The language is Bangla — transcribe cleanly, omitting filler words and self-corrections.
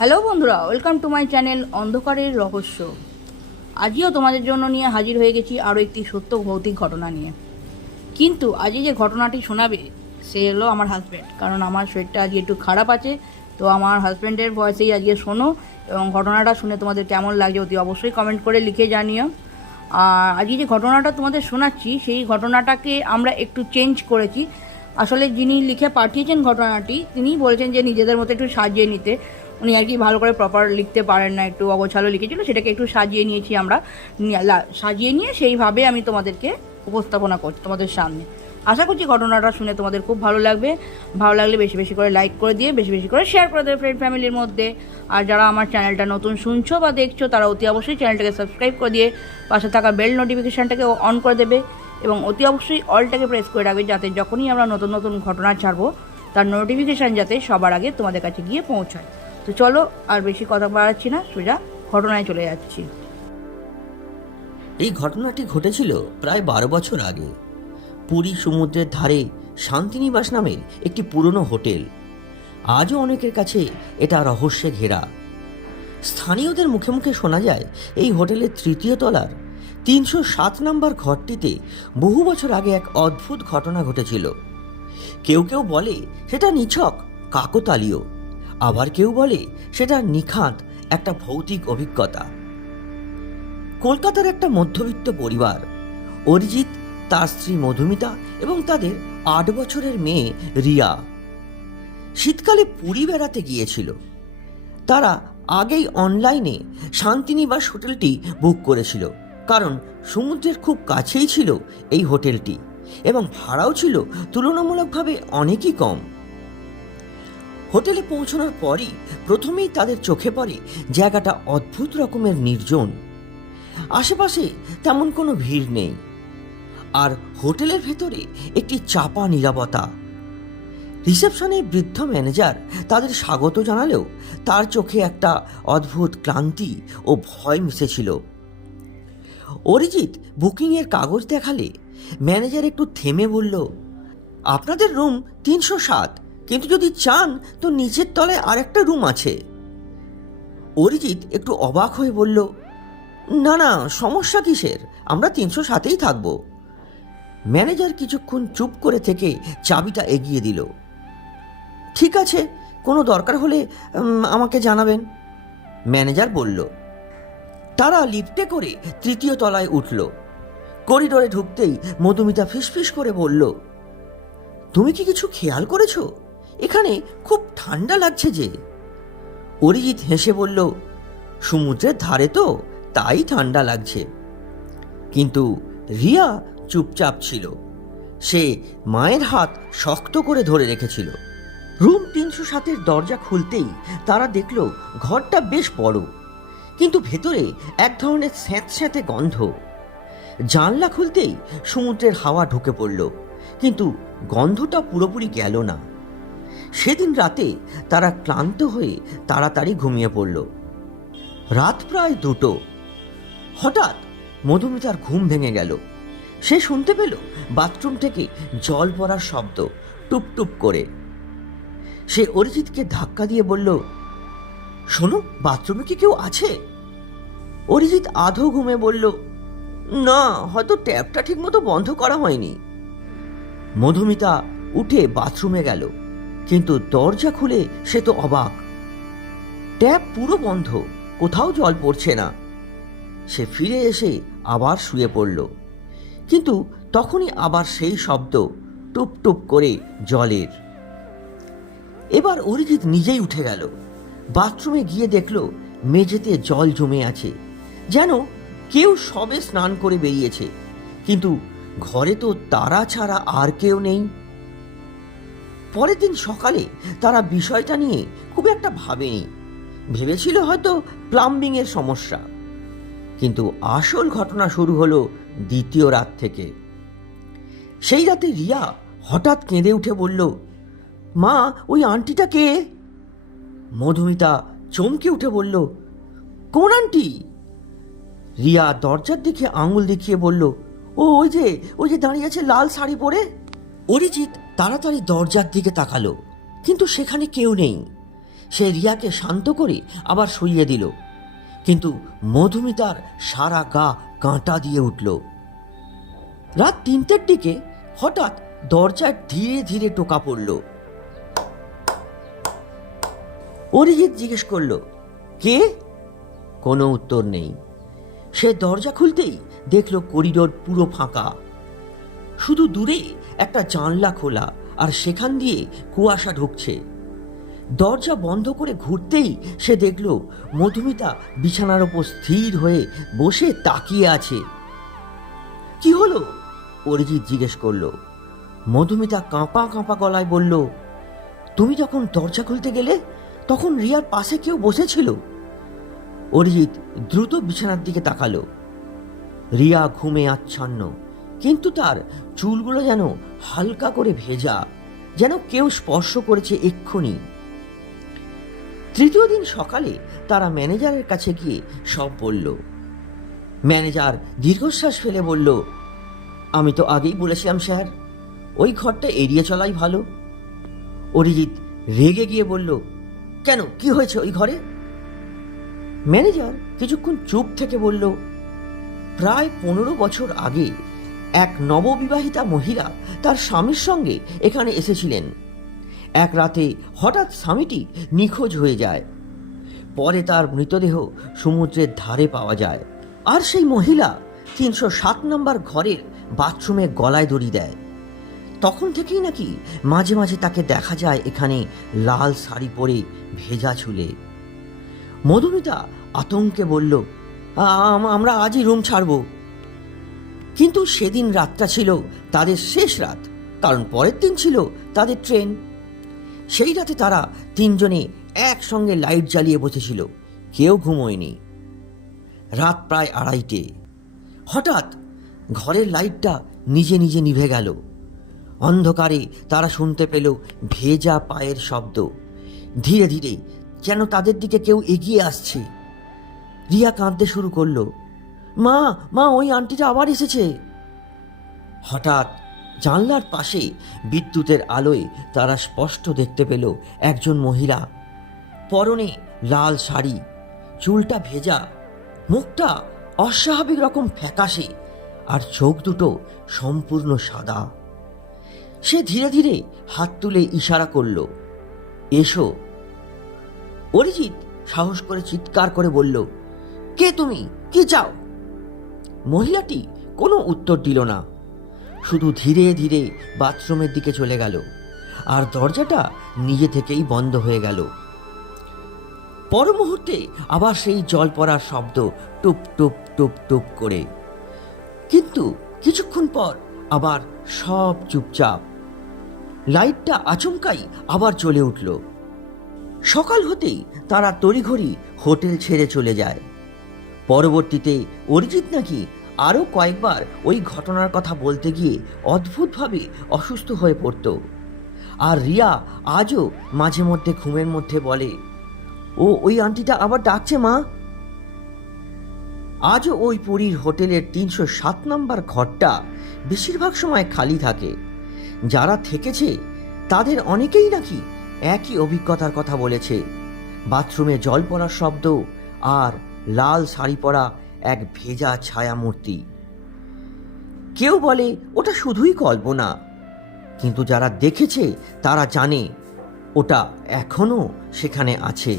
হ্যালো বন্ধুরা, ওয়েলকাম টু মাই চ্যানেল অন্ধকারের রহস্য। আজও তোমাদের জন্য নিয়ে হাজির হয়ে গেছি আরও একটি সত্য ভৌতিক ঘটনা নিয়ে। কিন্তু আজকে যে ঘটনাটি শোনাবে সে হলো আমার হাজব্যান্ড, কারণ আমার শরীরটা আজকে একটু খারাপ আছে। তো আমার হাজব্যান্ডের ভয়েসেই আজকে শোনো, এবং ঘটনাটা শুনে তোমাদের কেমন লাগছে অতি অবশ্যই কমেন্ট করে লিখে জানিও। আর আজকে যে ঘটনাটা তোমাদের শোনাচ্ছি সেই ঘটনাটাকে আমরা একটু চেঞ্জ করেছি। আসলে যিনি লিখে পাঠিয়েছেন ঘটনাটি, তিনি বলেছেন যে নিজেদের মতো একটু সাজিয়ে নিতে। উনি আর কি ভালো করে প্রপার লিখতে পারেন না, একটু অগোছালো লিখেছিল, সেটাকে একটু সাজিয়ে নিয়েছি আমরা। সাজিয়ে নিয়ে সেইভাবে আমি তোমাদেরকে উপস্থাপনা করছি তোমাদের সামনে। আশা করছি ঘটনাটা শুনে তোমাদের খুব ভালো লাগবে। ভালো লাগলে বেশি বেশি করে লাইক করে দিয়ে বেশি বেশি করে শেয়ার করে দেবে ফ্রেন্ড ফ্যামিলির মধ্যে। আর যারা আমার চ্যানেলটা নতুন শুনছো বা দেখছো তারা অতি অবশ্যই চ্যানেলটাকে সাবস্ক্রাইব করে দিয়ে পাশে থাকা বেল নোটিফিকেশানটাকে অন করে দেবে, এবং অতি অবশ্যই অলটাকে প্রেস করে রাখবে, যাতে যখনই আমরা নতুন নতুন ঘটনা ছাড়বো তার নোটিফিকেশান যাতে সবার আগে তোমাদের কাছে গিয়ে পৌঁছায়। তো চলো আর বেশি কথা বাড়াচ্ছি না, সোজা ঘটনায় চলে যাচ্ছি। এই ঘটনাটি ঘটেছিল প্রায় 12 বছর আগে। পুরী সমুদ্রের ধারে শান্তিনিবাস নামের একটি পুরনো হোটেল। আজও অনেকের কাছে এটা রহস্যে ঘেরা। স্থানীয়দের মুখে মুখে শোনা যায় এই হোটেলের তৃতীয় তলার 307 নম্বর ঘরটিতে বহু বছর আগে এক অদ্ভুত ঘটনা ঘটেছিল। কেউ কেউ বলে সেটা নিছক কাকতালীয়, আবার কেউ বলে সেটা নিখাত একটা ভৌতিক অভিজ্ঞতা। কলকাতার একটা মধ্যবিত্ত পরিবার, অরিজিৎ, তার স্ত্রী মধুমিতা এবং তাদের 8 বছরের মেয়ে রিয়া শীতকালে পুরী বেড়াতে গিয়েছিল। তারা আগেই অনলাইনে শান্তিনিবাস হোটেলটি বুক করেছিল, কারণ সমুদ্রের খুব কাছেই ছিল এই হোটেলটি এবং ভাড়াও ছিল তুলনামূলকভাবে অনেকই কম। হোটেলে পৌঁছানোর পরই প্রথমেই তাদের চোখে পড়ে জায়গাটা অদ্ভুত রকমের নির্জন। আশেপাশে তেমন কোনো ভিড় নেই, আর হোটেলের ভেতরে একটি চাপা নীরবতা। রিসেপশনে বৃদ্ধ ম্যানেজার তাদের স্বাগত জানালেও তার চোখে একটা অদ্ভুত ক্লান্তি ও ভয় মিশেছিল। অরিজিৎ বুকিংয়ের কাগজ দেখালে ম্যানেজার একটু থেমে বলল, আপনাদের রুম 307, কিন্তু যদি চান তো নিচের তলায় আরেকটা রুম আছে। অরিজিৎ একটু অবাক হয়ে বলল, না না, সমস্যা কিসের, আমরা 307-এই থাকব। ম্যানেজার কিছুক্ষণ চুপ করে থেকে চাবিটা এগিয়ে দিল। ঠিক আছে, কোনো দরকার হলে আমাকে জানাবেন, ম্যানেজার বলল। তারা লিফটে করে তৃতীয় তলায় উঠল। করিডোরে ঢুকতেই মধুমিতা ফিসফিস করে বলল, তুমি কি কিছু খেয়াল করেছো? এখানে খুব ঠান্ডা লাগছে যে। অরিজিৎ হেসে বলল, সমুদ্রের ধারে তো, তাই ঠান্ডা লাগছে। কিন্তু রিয়া চুপচাপ ছিল। সে মায়ের হাত শক্ত করে ধরে রেখেছিল। রুম 307-এর দরজা খুলতেই তারা দেখল ঘরটা বেশ বড়, কিন্তু ভেতরে এক ধরনের স্যাঁতস্যাঁতে গন্ধ। জানলা খুলতেই সমুদ্রের হাওয়া ঢুকে পড়ল, কিন্তু গন্ধটা পুরোপুরি গেল না। সেদিন রাতে তারা ক্লান্ত হয়ে তাড়াতাড়ি ঘুমিয়ে পড়ল। রাত প্রায় 2টো। হঠাৎ মধুমিতার ঘুম ভেঙে গেল। সে শুনতে পেল বাথরুম থেকে জল পড়ার শব্দ, টুপ টুপ করে। সে অরিজিৎকে ধাক্কা দিয়ে বলল, শোনো, বাথরুমে কি কেউ আছে? অরিজিৎ আধো ঘুমে বলল, না, হয়তো ট্যাপটা ঠিক মতো বন্ধ করা হয়নি। মধুমিতা উঠে বাথরুমে গেল, কিন্তু দরজা খুলে সে তো অবাক। ট্যাপ পুরো বন্ধ, কোথাও জল পড়ছে না। সে ফিরে এসে আবার শুয়ে পড়ল, কিন্তু তখনই আবার সেই শব্দ, টুপ টুপ করে জলের। এবার অরিজিৎ নিজেই উঠে গেল। বাথরুমে গিয়ে দেখল মেঝেতে জল জমে আছে, যেন কেউ সবে স্নান করে বেরিয়েছে, কিন্তু ঘরে তো তারা ছাড়া আর কেউ নেই। পরের দিন সকালে তারা বিষয়টা নিয়ে খুব একটা ভাবেনি। ভেবেছিল হয়তো প্লাম্বিংয়ের সমস্যা। কিন্তু আসল ঘটনা শুরু হলো দ্বিতীয় রাত থেকে। সেই রাতে রিয়া হঠাৎ কেঁদে উঠে বলল, মা, ওই আন্টিটা কে? মধুমিতা চমকে উঠে বলল, কোন আন্টি? রিয়া দরজার দিকে আঙুল দেখিয়ে বলল, ওই যে দাঁড়িয়ে আছে লাল শাড়ি পরে। অরিজিৎ তাড়াতাড়ি দরজার দিকে তাকালো, কিন্তু সেখানে কেউ নেই। সে রিয়াকে শান্ত করে আবার শুইয়ে দিল, কিন্তু মধুমিতার সারা গা কাঁটা দিয়ে উঠল। রাত 3টের দিকে হঠাৎ দরজায় ধীরে ধীরে টোকা পড়ল। অরিজিৎ জিজ্ঞেস করল, কে? কোনো উত্তর নেই। সে দরজা খুলতেই দেখল করিডোর পুরো ফাঁকা, শুধু দূরে একটা জানলা খোলা, আর সেখান দিয়ে কুয়াশা ঢুকছে। দরজা বন্ধ করে ঘুরতেই সে দেখল মধুমিতা বিছানার ওপর স্থির হয়ে বসে তাকিয়ে আছে। কি হলো? অরিজিৎ জিজ্ঞেস করল। মধুমিতা কাঁপা কাঁপা গলায় বলল, তুমি যখন দরজা খুলতে গেলে তখন রিয়ার পাশে কেউ বসেছিল। অরিজিৎ দ্রুত বিছানার দিকে তাকালো। রিয়া ঘুমে আচ্ছন্ন, কিন্তু তার চুলগুলো যেন হালকা করে ভেজা, যেন কেউ স্পর্শ করেছে এক্ষুনি। তৃতীয় দিন সকালে তারা ম্যানেজারের কাছে গিয়ে সব বলল। ম্যানেজার দীর্ঘশ্বাস ফেলে বলল, আমি তো আগেই বলেছিলাম স্যার, ওই ঘরটা এড়িয়ে চলাই ভালো। অরিজিৎ রেগে গিয়ে বলল, কেন, কি হয়েছে ওই ঘরে? ম্যানেজার কিছুক্ষণ চুপ থেকে বলল, প্রায় 15 বছর আগে এক নববিবাহিতা মহিলা তার স্বামীর সঙ্গে এখানে এসেছিলেন। এক রাতে হঠাৎ স্বামীটি নিখোঁজ হয়ে যায়। পরে তার মৃতদেহ সমুদ্রের ধারে পাওয়া যায়, আর সেই মহিলা 307 নম্বর ঘরের বাথরুমে গলায় দড়ি দেয়। তখন থেকেই নাকি মাঝে মাঝে তাকে দেখা যায় এখানে লাল শাড়ি পরে ভেজা চুলে। মধুমিতা আতঙ্কে বলল, আমরা আজই রুম ছাড়ব। কিন্তু সেদিন রাতটা ছিল তাদের শেষ রাত, কারণ পরের দিন ছিল তাদের ট্রেন। সেই রাতে তারা তিনজনে একসঙ্গে লাইট জ্বালিয়ে বসেছিল, কেউ ঘুমোয়নি। রাত প্রায় 2:30। হঠাৎ ঘরের লাইটটা নিজে নিজে নিভে গেল। অন্ধকারে তারা শুনতে পেল ভেজা পায়ের শব্দ। ধীরে ধীরে যেন তাদের দিকে কেউ এগিয়ে আসছে। রিয়া কাঁদতে শুরু করলো, মা মা, ওই আন্টিটা আবার এসেছে। হঠাৎ জানলার পাশে বিদ্যুতের আলোয় তারা স্পষ্ট দেখতে পেল একজন মহিলা, পরনে লাল শাড়ি, চুলটা ভেজা, মুখটা অস্বাভাবিক রকম ফ্যাকাশে, আর চোখ দুটো সম্পূর্ণ সাদা। সে ধীরে ধীরে হাত তুলে ইশারা করল, এসো। অরিজিৎ সাহস করে চিৎকার করে বলল, কে তুমি, কি চাও? মহিলাটি কোনো উত্তর দিল না, শুধু ধীরে ধীরে বাথরুমের দিকে চলে গেল, আর দরজাটা নিজে থেকেই বন্ধ হয়ে গেল। পর মুহূর্তে আবার সেই জল পড়ার শব্দ, টুপ টুপ টুপ টুপ করে। কিন্তু কিছুক্ষণ পর আবার সব চুপচাপ। লাইটটা আচমকাই আবার জ্বলে উঠল। সকাল হতেই তারা তড়িঘড়ি হোটেল ছেড়ে চলে যায়। পরবর্তীতে অরিজিৎ নাকি আরও কয়েকবার ওই ঘটনার কথা বলতে গিয়ে অদ্ভুতভাবে অসুস্থ হয়ে পড়ত। আর রিয়া আজও মাঝে মধ্যে ঘুমের মধ্যে বলে, ওই আন্টিটা আবার ডাকছে মা। আজও ওই পুরীর হোটেলের 307 নম্বর ঘরটা বেশিরভাগ সময় খালি থাকে। যারা থেকেছে তাদের অনেকেই নাকি একই অভিজ্ঞতার কথা বলেছে। বাথরুমে জল পড়ার শব্দ আর লাল শাড়ি পরা এক ভেজা ছায়ামূর্তি। কেউ বলে ওটা শুধুই কল্পনা, কিন্তু যারা দেখেছে তারা জানে ওটা এখনো সেখানে আছে।